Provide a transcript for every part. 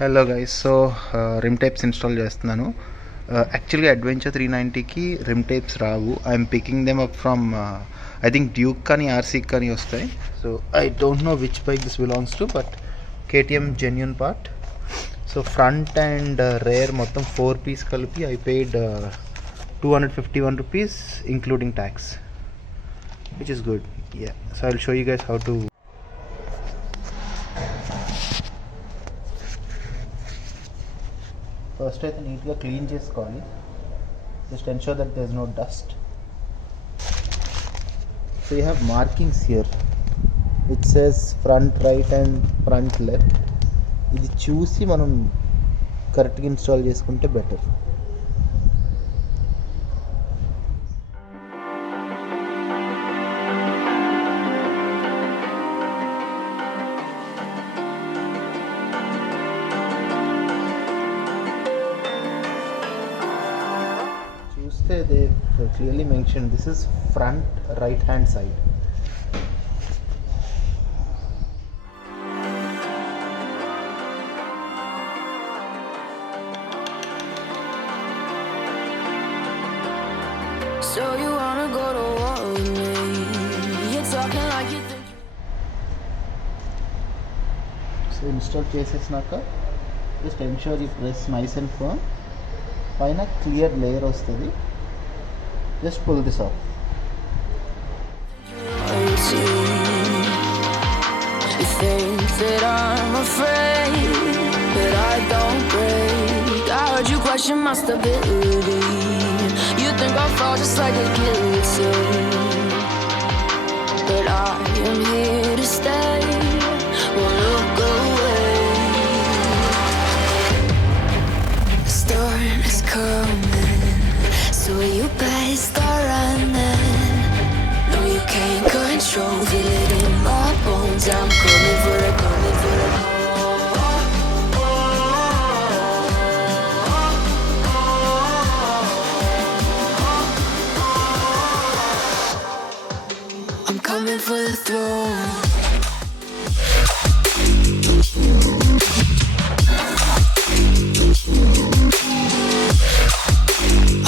Hello guys. So rim tapes install చేస్తున్నాను. యాక్చువల్గా adventure 390కి రిమ్ టైప్స్ రావు. I'm picking them up from I think Duke కానీ RC కానీ వస్తాయి. So I don't know which bike this belongs to, but KTM genuine part. So front and rear మొత్తం 4 piece కలిపి I paid 251 rupees including tax, which is good. Yeah, so I'll show you guys how to. First అయితే నీట్గా clean చేసుకోవాలి. Just ensure that there is no dust. So you have markings here which says front right and front left. ఇది చూసి మనం కరెక్ట్గా install చేసుకుంటే better. They clearly mentioned this is front right hand side. So you wanna go to war with me? You're talking like you think. So install చేసేసినాక just ensure you press nice and firm. పైన clear layer వస్తుంది. Just pull this off. You think that I'm afraid, but I don't break. I heard you question my stability. You think I'll fall just like a guillotine, but I am here to stay. Won't look away. The storm is coming, so you better start running. No, you can't control, feel it in my bones. I'm coming for it, coming for it. I'm coming for the throne.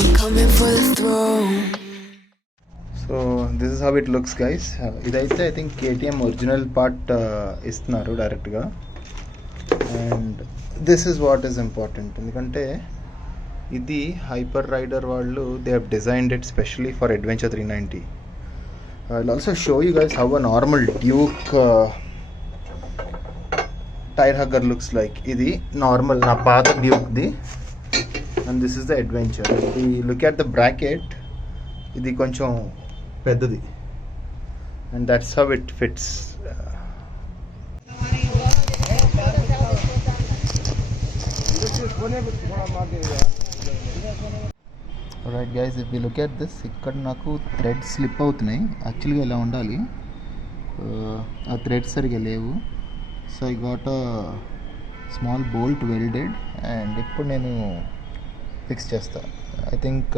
I'm coming for the throne. So this is how it looks guys. ఇదైతే I think KTM original part ఇస్తున్నారు డైరెక్ట్గా. And this is what is important, ఎందుకంటే ఇది hyper rider వాళ్ళు they have designed it specially for adventure 390. I'll also show you guys how a normal Duke tyre hugger looks like. ఇది normal నా పాత డ్యూక్ది, and this is the adventure. ఈ look at the bracket, ఇది కొంచెం పెద్దది, and that's how it fits. Right guys, if you look at this, ఇక్కడ నాకు థ్రెడ్స్ స్లిప్ అవుతున్నాయి. యాక్చువల్గా ఇలా ఉండాలి, ఆ థ్రెడ్స్ సరిగా లేవు. So I got a small bolt welded, and ఇప్పుడు నేను ఫిక్స్ చేస్తా. I think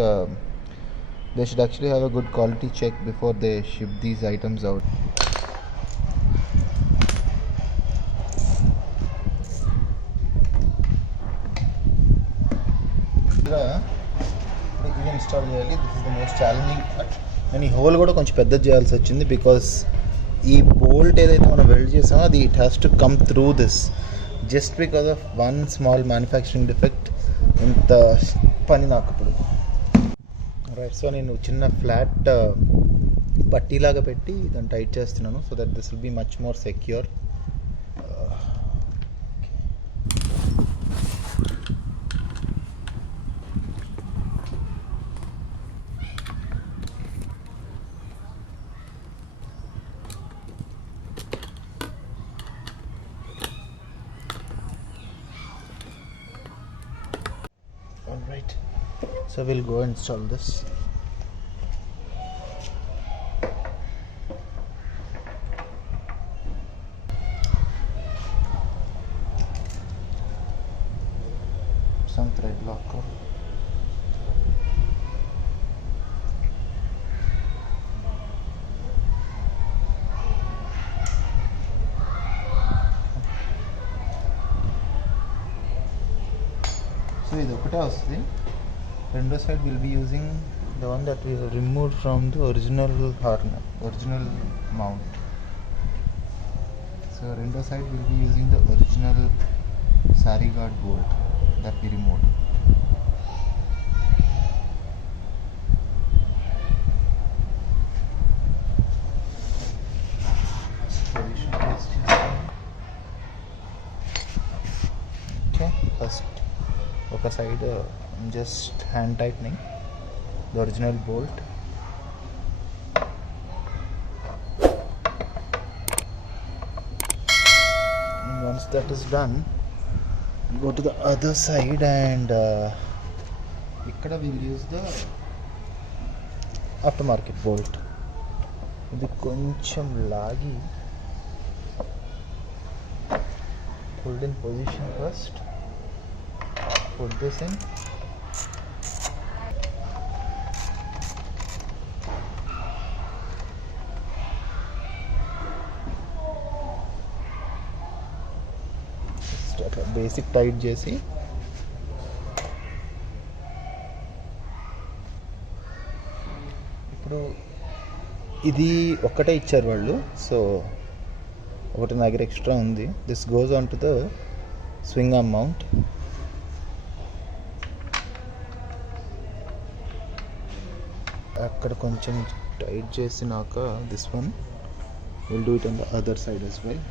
they should actually have a good quality check before they ship these items out. ఇది ఇన్స్టాల్ చేయాలి. This is the most challenging part. నేను ఈ హోల్ కూడా కొంచెం పెద్దది చేయాల్సి వచ్చింది, బికాస్ ఈ బోల్ట్ ఏదైతే మనం వెల్డ్ చేసామో అది it has to come through this. Just because of one small manufacturing defect ఇంత పని నాకు ఇప్పుడు. రైట్, సో నేను చిన్న ఫ్లాట్ పట్టీలాగా పెట్టి దాన్ని టైట్ చేస్తున్నాను, so that this will be much more secure. All right, so we'll go install this. Some thread locker. So ఇది ఒకటే వస్తుంది. రెండో side will be using the one that we remove from the original horn, original mount. So రెండో side will be using the original sorry guard bolt that we removed. Okay, first ఒక side just hand tightening the original bolt. And once that is done, go to the other side and ikkada we'll use the aftermarket bolt. ఇది కొంచెం లాగి hold in position first, put this in, basic tight చేసి ఇప్పుడు ఇది ఒక్కటే ఇచ్చారు వాళ్ళు, సో ఒకటి నా దగ్గర ఎక్స్ట్రా ఉంది. This goes on to the swing arm mount. అక్కడ కొంచెం టైట్ చేసినాక this one will do it on the other side as well,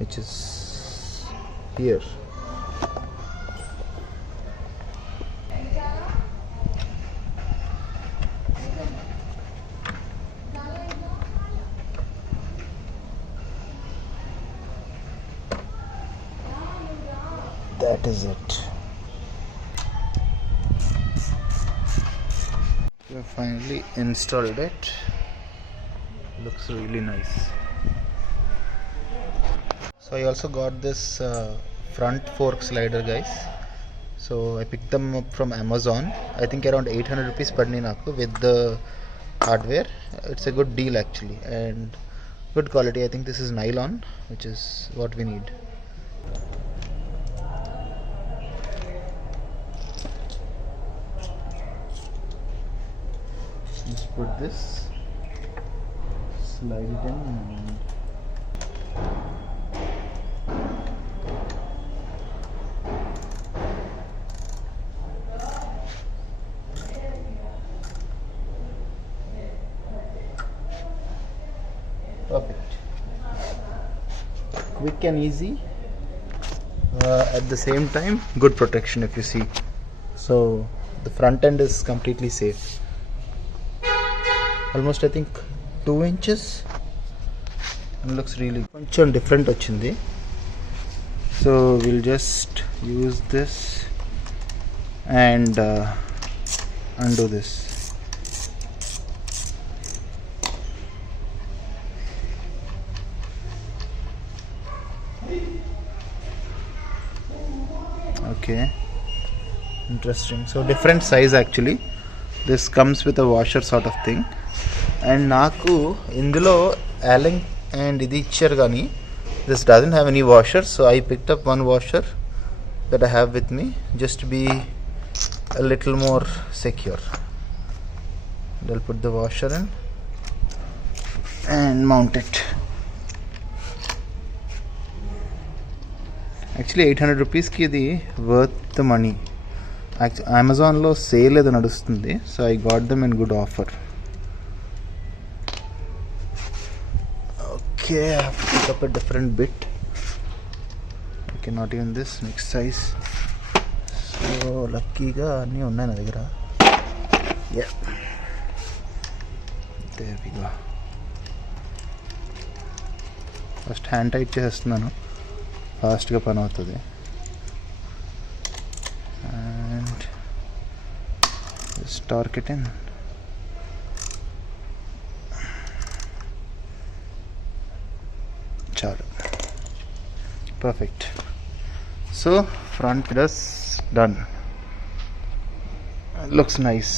which is here. That is it. We have finally installed it. Looks really nice. So I also got this front fork slider, guys. So I picked them up from Amazon. I think around 800 rupees padni naku with the hardware. It's a good deal actually and good quality. I think this is nylon, which is what we need. Just put this, slide it in and perfect. Quick and easy, at the same time good protection. If you see, so the front end is completely safe. Almost I think 2 inches. It looks really కొంచెం different వచ్చింది. So we'll just use this and undo this. Okay, interesting. So different size actually. This comes with a washer sort of thing. And నాకు ఇందులో Allen and ఇది ఇచ్చారు కానీ this doesn't have any washer, so I picked up one washer that I have with me just to be a little more secure. I'll put the washer in and mount it. Actually 800 rupees ki ఇది worth the money. Amazon లో సేల్ ఏదో నడుస్తుంది, so I got them in good offer. Okay, I have to pick up a different bit. Okay, not even this, next size. So లక్కీగా అన్నీ ఉన్నాయి నా దగ్గర. Yeah, there we go. First hand tight చేస్తున్నాను, ఫాస్ట్గా పని అవుతుంది. And just torque it in. చాలు, perfect. So front is done. Looks nice.